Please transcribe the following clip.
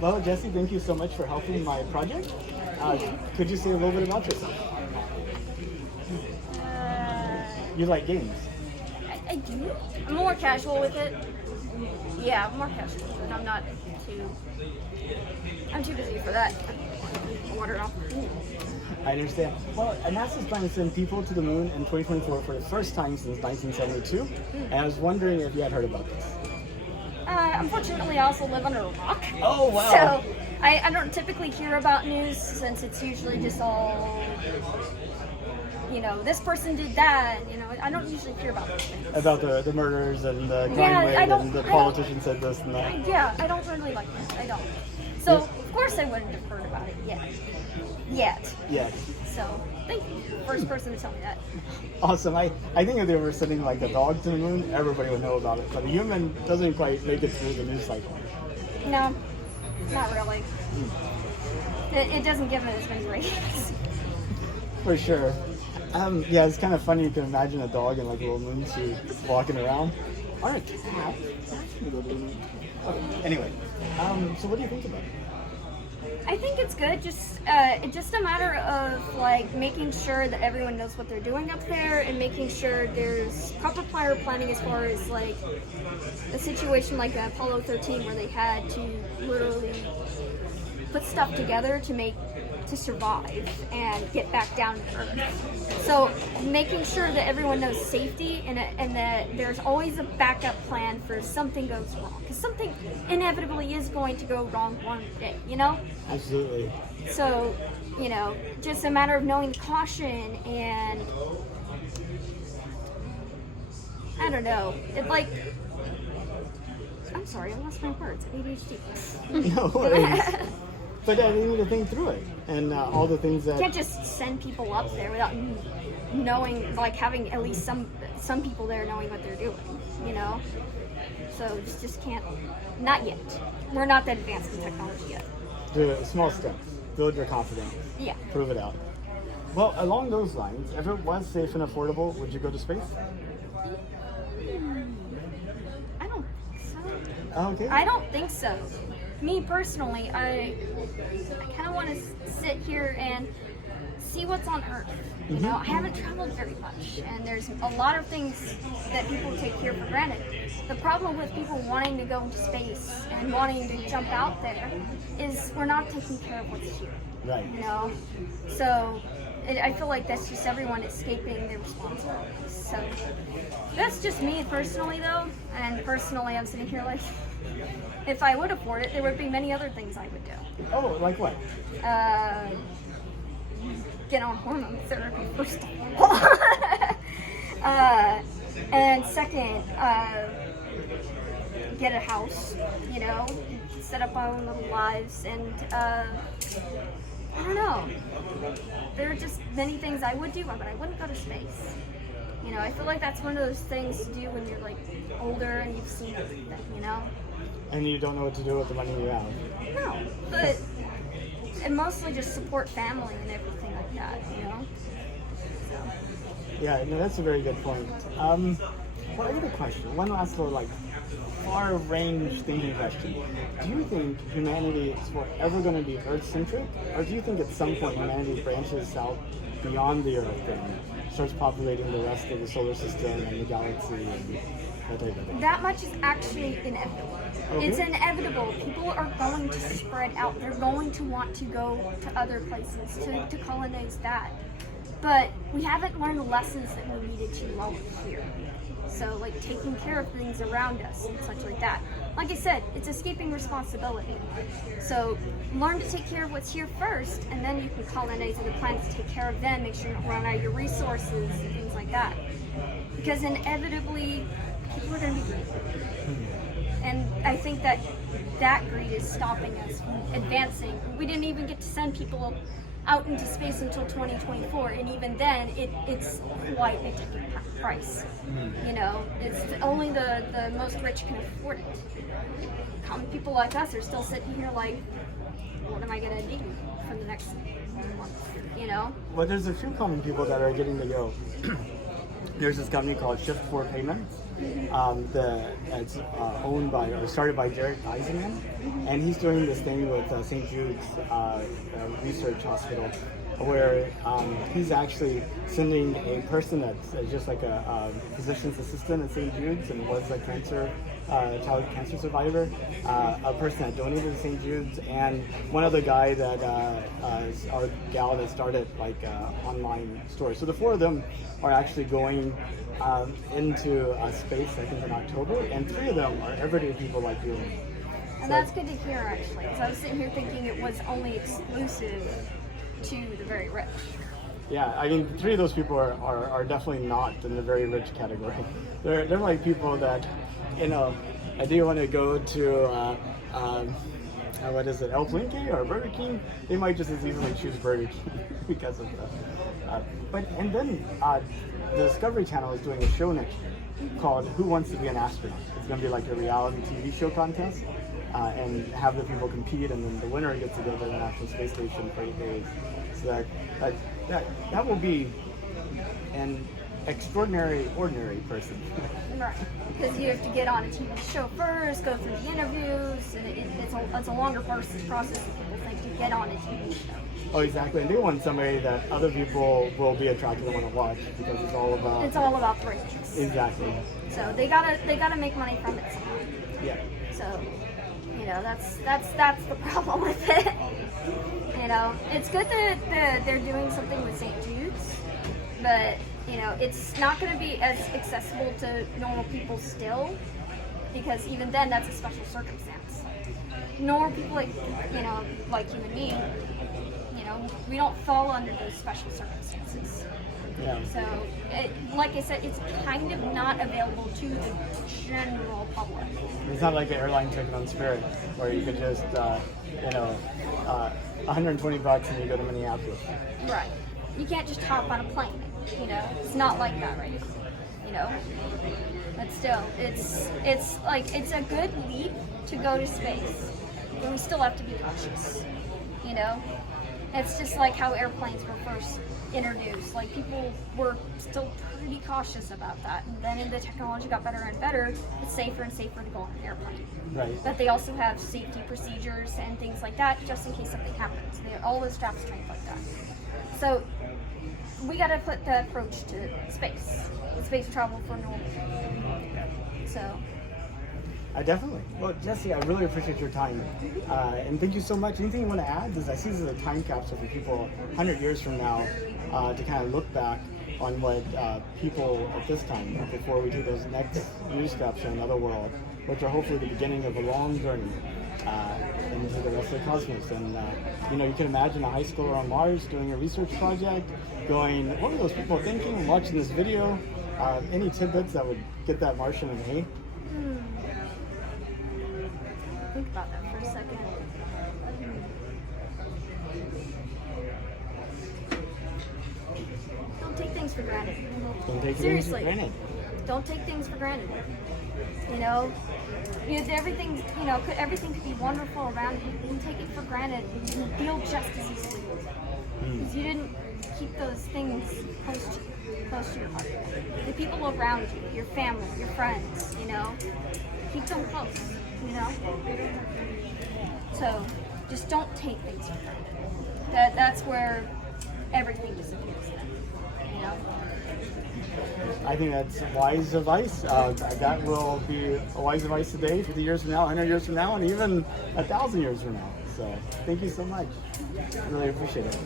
Well, Jesse, thank you so much for helping my project. Could you say a little bit about yourself? You like games? I do. I'm more casual with it. Yeah, I'm more casual with it. I'm too busy for that. Water off. I understand. Well, NASA's planning to send people to the moon in 2024 for the first time since 1972. And I was wondering if you had heard about this. Unfortunately, I also live under a rock. Oh, wow. So I don't typically hear about news since it's usually just all, this person did that. I don't usually hear about those things. About the murders and the Yeah, crime I rate don't- and the I don't- politician said this and that. Yeah, I don't really like that. I don't. So, of course I wouldn't have heard about it yet. Yeah. So, thank you. First person to tell me that. Awesome. I think if they were sending like the dog to the moon, everybody would know about it. But the human doesn't quite make it through the news cycle. No, not really. It doesn't give it as many ratings. For sure. Yeah, it's kind of funny. You can imagine a dog in like a little moon suit walking around. Or a cat. Okay. Anyway, so what do you think about it? I think it's good. Just a matter of like making sure that everyone knows what they're doing up there, and making sure there's proper prior planning as far as like a situation like Apollo 13 where they had to literally put stuff together to survive and get back down to Earth. So making sure that everyone knows safety and that there's always a backup plan for if something goes wrong. Because something inevitably is going to go wrong one day, Absolutely. So, just a matter of knowing the caution and I don't know. I'm sorry, I lost my words. ADHD. No worries. But they need to think through it and all the things that. You can't just send people up there without knowing, like having at least some people there knowing what they're doing, So just can't. Not yet. We're not that advanced in technology yet. Do it, small steps. Build your confidence. Yeah. Prove it out. Well, along those lines, if it was safe and affordable, would you go to space? I don't think so. Okay. I don't think so. Me personally, I kind of want to sit here and see what's on Earth. I haven't traveled very much, and there's a lot of things that people take here for granted. The problem with people wanting to go into space and wanting to jump out there is we're not taking care of what's here. Right. So I feel like that's just everyone escaping their responsibilities. So that's just me personally, though. And personally, I'm sitting here like, if I would afford it, there would be many other things I would do. Oh, like what? Get on hormone therapy first of all. And second, get a house, set up our own little lives, and I don't know. There are just many things I would do, but I wouldn't go to space. I feel like that's one of those things to do when you're like older and you've seen everything, And you don't know what to do with the money you have. No, but and mostly just support family and everything like that, So. Yeah, no, that's a very good point. Well, I got a question. One last little, far-range thinking question. Do you think humanity is forever going to be Earth-centric? Or do you think at some point humanity branches out beyond the Earth and starts populating the rest of the solar system and the galaxy and that type of thing? That much is actually inevitable. Okay. It's inevitable. People are going to spread out. They're going to want to go to other places to colonize that. But we haven't learned the lessons that we needed to while we're here. So, taking care of things around us and such like that. Like I said, it's escaping responsibility. So, learn to take care of what's here first, and then you can colonize other planets, take care of them, make sure you don't run out of your resources and things like that. Because inevitably, people are going to be greedy. And I think that greed is stopping us from advancing. We didn't even get to send people out into space until 2024, and even then, it's quite a ticket price. It's only the most rich can afford it. Common people like us are still sitting here like, what am I gonna do for the next month? Well, there's a few common people that are getting to go. There's this company called Shift4 Payments. It's owned by or started by Derek Eisenman, and he's doing this thing with St. Jude's Research Hospital, where he's actually sending a person that's just like a physician's assistant at St. Jude's and was a child cancer survivor, a person that donated to St. Jude's, and one other guy that is our gal that started like online store. So the four of them are actually going into space, I think in October, and three of them are everyday people like you. And that's good to hear, actually, because I was sitting here thinking it was only exclusive to the very rich. Yeah, I mean, three of those people are definitely not in the very rich category. They're like people that, you know, I do want to go to, what is it, El Blinky or Burger King? They might just as easily choose Burger King because of that. And then the Discovery Channel is doing a show next year called Who Wants to Be an Astronaut? It's going to be like a reality TV show contest. And have the people compete, and then the winner gets to go to the International Space Station for 8 days. So that will be an ordinary person. Right, because you have to get on a TV show first, go through the interviews, and it's a longer process than people think to get on a TV show. Oh, exactly. And they want somebody that other people will be attracted to want to watch because it's all about the ratings. Exactly. So they gotta make money from it somehow. Yeah. So, you know, that's the problem with it. You know, it's good that they're doing something with St. Jude's, but you know, it's not going to be as accessible to normal people still, because even then, that's a special circumstance. Normal people like you and me, you know, we don't fall under those special circumstances. Yeah. So, like I said, it's kind of not available to the general public. It's not like an airline ticket on Spirit where you could just, $120 and you go to Minneapolis. Right. You can't just hop on a plane. You know, it's not like that right now. You know, but still, it's like it's a good leap to go to space, but we still have to be cautious. You know, it's just like how airplanes were first introduced. Like people were still pretty cautious about that, and then as the technology got better and better, it's safer and safer to go on an airplane. Right. But they also have safety procedures and things like that, just in case something happens. They have all those straps trained like that. So we got to put the approach to space travel for normal people. So. Definitely. Well, Jesse, I really appreciate your time. And thank you so much. Anything you want to add? I see this as a time capsule for people 100 years from now to kind of look back on what people at this time, before we take those next new steps in another world, which are hopefully the beginning of a long journey into the rest of the cosmos. And, you can imagine a high schooler on Mars doing a research project, going, what were those people thinking, watching this video? Any tidbits that would get that Martian in hay? Think about that for a second. Don't take things for granted. Seriously, don't take things for granted. Everything could be wonderful around you. You can take it for granted. You can feel just as easily because you didn't keep those things close to your heart. The people around you, your family, your friends, keep them close. So just don't take things for granted. That's where everything disappears then. I think that's wise advice. That will be a wise advice today, 50 years from now, 100 years from now, and even 1,000 years from now. So thank you so much. I really appreciate it.